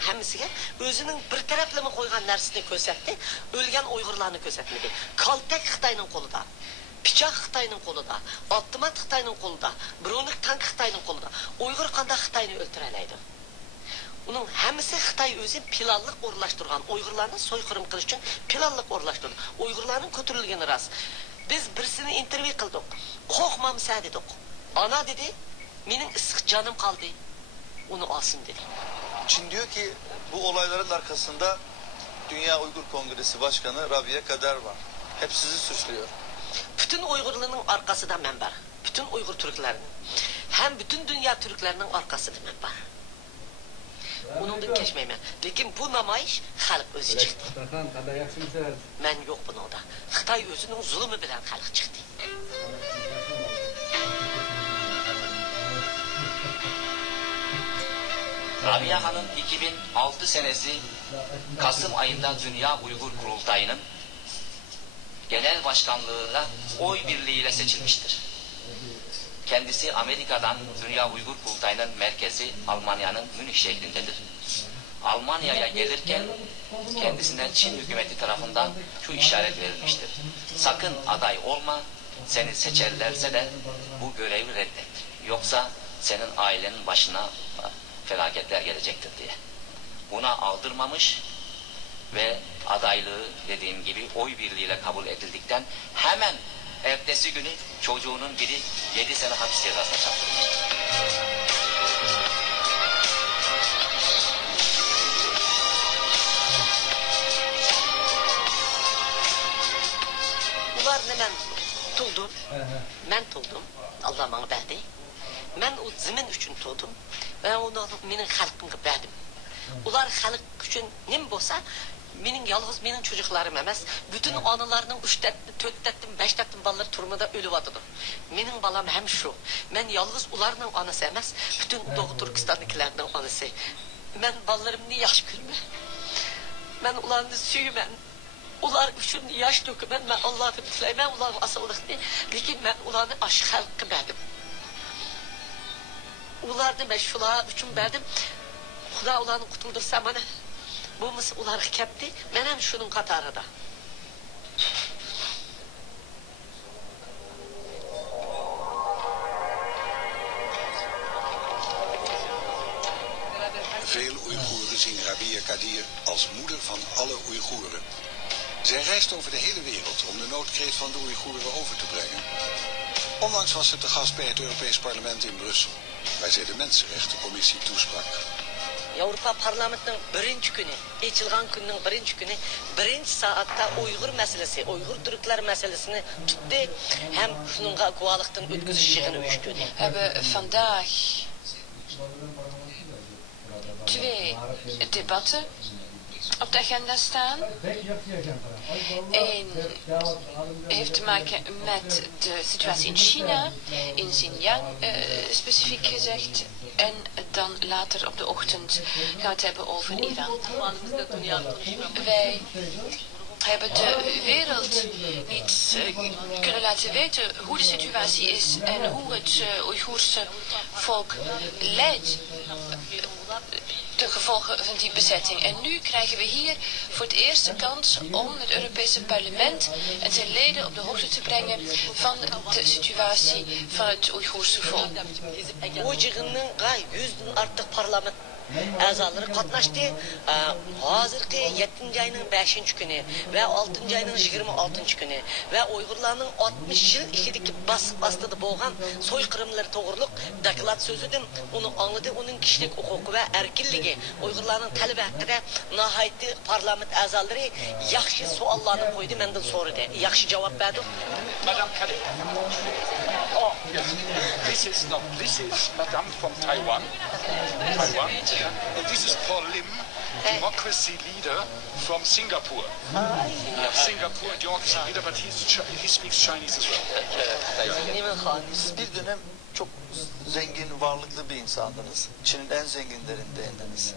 Hemmisiga o'zining bir taraflama qo'ygan narsasini ko'rsatdi, o'lgan Uyg'urlarni ko'rsatmadi. Kaltak Xitoyning qo'lida, pichoq Xitoyning qo'lida, avtomat Xitoyning qo'lida, bronik tank Xitoyning qo'lida. Uyg'ur qanday Xitoyni o'ltira oladi? Uning hammasi Xitoy o'zi planliq o'rlashtirgan, Uyg'urlarni so'yqirim qilish uchun planliq o'rlashtirdi. Uyg'urlarning ko'tarilgani rost. Biz birsini intervyu qildik. Qo'rqmamsa dedik. Ana dedi, mening issiq jonim qoldi. Onu alsın dedi. Çin diyor ki bu olayların arkasında Dünya Uygur Kongresi Başkanı Rabia Kader var. Hep sizi suçluyor. Bütün Uygurların arkasında ben var. Bütün Uygur Türklerinin. Hem bütün dünya Türklerinin arkasında ben var. Onundan geçmeyeyim. Lakin bu namayış halk özü çıktı. Ben yok bunu da. Xitay özünün zulümü bilen halk çıktı. Rabia Hanım 2006 senesi Kasım ayında Dünya Uygur Kurultayı'nın genel başkanlığına oy birliğiyle seçilmiştir. Kendisi Amerika'dan Dünya Uygur Kurultayı'nın merkezi Almanya'nın Münih şehrindedir. Almanya'ya gelirken kendisine Çin hükümeti tarafından şu işaret verilmiştir. Sakın aday olma, seni seçerlerse de bu görevi reddet. Yoksa senin ailenin başına felaketler gelecektir diye. Buna aldırmamış ve adaylığı dediğim gibi oy birliğiyle kabul edildikten hemen ertesi günü çocuğunun biri 7 sene hapis cezasına çarptırılmış. Bunlar ne ben tuldum. Allah bana verdi. Ben o zemin için tuldum. Ben onu benim halkımga verdim. Ular halk için ne bolsa mening yalnız mening çocuklarım emas, bütün analarının 3 tatlı, 4 tatlı, 5 tatlı balaları turmada ölüp atıdı. Mening balam hem şu. Ben yalnız ularning anası emas, bütün Doğu Türkistan'dakilarning anası. Ben balalarımni yaxshi ko'raman. Ben ularni suyman. Ular üçün yaş dökümen, ben Allah'ım tilayman ular asıllıqni, lekin ben ularni aşk halkı verdim. Ularni ben şular üçün verdim. Xudo ularni qutuldursa mana bu mis ular kepti, men ham şunun qatarida. Veel Oeigoeren zien Rabia Kadir als moeder van alle Oeigoeren. Zij reist over de hele wereld om de noodkreet van de Oeigoeren over te brengen. Onlangs was ze te gast bij het Europees Parlement in Brussel, waar zij de Mensenrechtencommissie toesprak. Avrupa Parlamentinin birinci günü, açılgan günün birinci günü, birinci saatte Uygur meselesi, Uygur Türkler meselesini tuttu. Hem şununla guvalıktan ötküzüş yığını uyuşturdu. Hebben vandaag twee debatten op de agenda staan. Eén heeft te maken met de situatie in China, in Xinjiang specifiek gezegd. En dan later op de ochtend gaan we het hebben over Iran. Wij hebben de wereld niet kunnen laten weten hoe de situatie is en hoe het Oeigoerse volk lijdt de gevolgen van die bezetting. En nu krijgen we hier voor het eerst de kans om het Europese parlement en zijn leden op de hoogte te brengen van de situatie van het Oeigoerse volk. Azaları katlaştı. Hazırki 7. ayının 5. günü ve 6. ayının 26. günü ve Uygurlarının 60 yıl ikideki bastığı boğan soykırımları doğruluk deklarasyonu sözüdüm. Onu anladı. Onun kişilik hukuku ve erkinliği Uygurlarının talep hakkında nihayeti parlament azaları yaxşı suallarını koydu. Menden sorudu. Yaxşı cevap verdi. Madame Kadir. Oh, yes. This is Madame from Taiwan. Taiwan. And this is Paul Lim, democracy leader from Singapore. Singapore democracy leader, but he speaks Chinese as well. Siz bir dönem çok zengin, varlıklı bir insandınız. Çin'in en zenginlerindendiniz.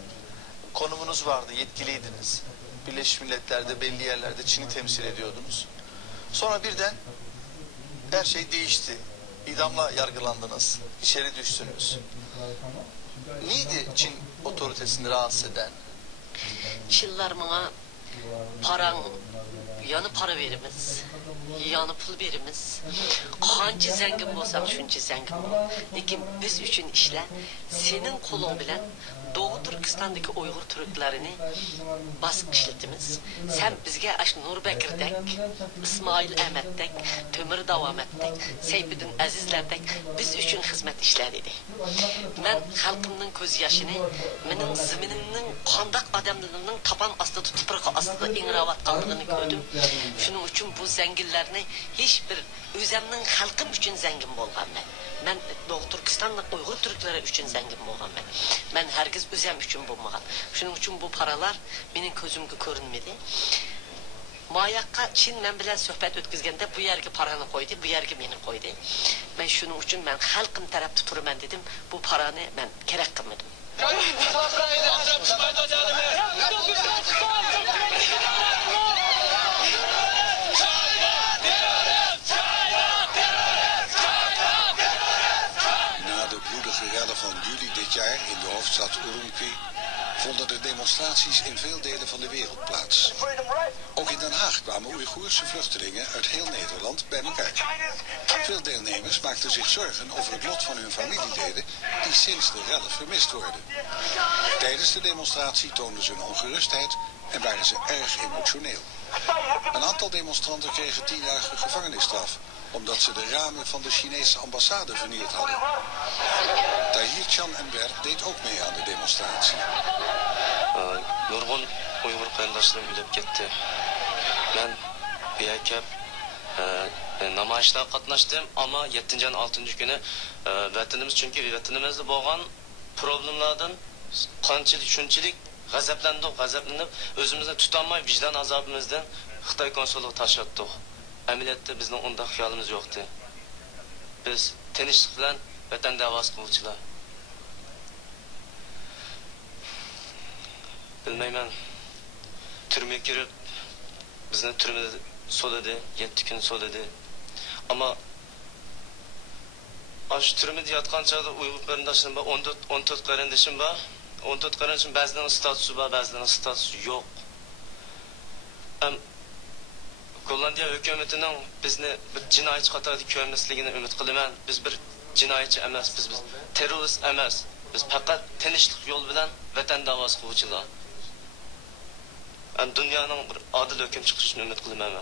konumunuz vardı, yetkiliydiniz. Birleşmiş Milletler'de belli yerlerde Çin'i temsil ediyordunuz. Sonra birden her şey değişti. İdamla yargılandınız, içeri düştünüz. Neydi Çin otoritesini rahatsız eden? Çinler bana yanı para verimiz, yanı pul verimiz. Hangi zengin olsak şunca zengin ol. Lakin biz üçün işler senin kolun bilen Doğu Türkistan'daki Uygur Türklerini baskı işletimiz. Sen bizge aş Nurbekir'dek, İsmail Ahmet'dek, Tömür Davamet'dek, Seyfidin Azizler'dek biz üçün hizmet işleriydi. Ben halkımın göz yaşını, benim ziminimnin kandak adamlarının taban astıda, tupraq astıda inravat kaldığını gördüm. Şunun için bu zenginlerini hiçbir özümün halkım için zengin bolğan ben. Ben Doğu Türkistan'da Uygur Türkleri için zengin bolğan ben. Ben herkes özüm için bulmağan. Şunun için bu paralar benim gözümge görünmedi. Mayakka Çin men bilen söhbet ötküzgende bu yerge paranı koydu, bu yerge beni koydu. Ben şunun için ben halkım taraf tuturum dedim. Bu paranı ben gerek kılmadım. Na de bloedige rellen van juli dit jaar in de hoofdstad Urumqi vonden de demonstraties in veel delen van de wereld plaats. Ook in Den Haag kwamen Oeigoerse vluchtelingen uit heel Nederland bij elkaar. Veel deelnemers maakten zich zorgen over het lot van hun familieleden die sinds de rellen vermist worden. Tijdens de demonstratie toonden ze hun ongerustheid en waren ze erg emotioneel. Een aantal demonstranten kregen 10-jarige gevangenisstraf omdat ze de ramen van de Chinese ambassade vernield hadden. Tahir Chan Enver deed ook mee aan de demonstratie. Nurgun Uyghur qarindoshlarım bilib ketdi. Men bu yerga namoyishda qatnashdim, ammo 7-ci 6-cı kuni vatanimiz, chunki vatanimizda bo'lgan problemlardan qanchalik shunchalik g'azablanib, o'zimizni tutolmay vijdon azobimizdan Xitoy konsulligiga tashlatdik. Amaliyotda bizning unda xiyolimiz yo'qdi. Biz tinchlik bilan vatan da'vosi qiluvchilar. Bilmayman. Türmeye girip bizni türmede so'ladi, 7 kun so'ladi. Ammo aş türmede yatgan chog'da Uyg'ur qarindoshlarim bor, 14 qarindoshim bor. 14 qarindoshim ba'zilarning statusi bor, ba'zilarning statusi yo'q. Gollandiya hukumatining bizni bir jinoyatchi qatorida ko'rmasligini umid qilaman. Biz bir jinoyatchi emas, biz terrorist emas. Biz faqat tinchlik yo'l bilan vatan da'vosi qiluvchilar. Dünyanın bir adil hüküm çıkışını ümit kılmam.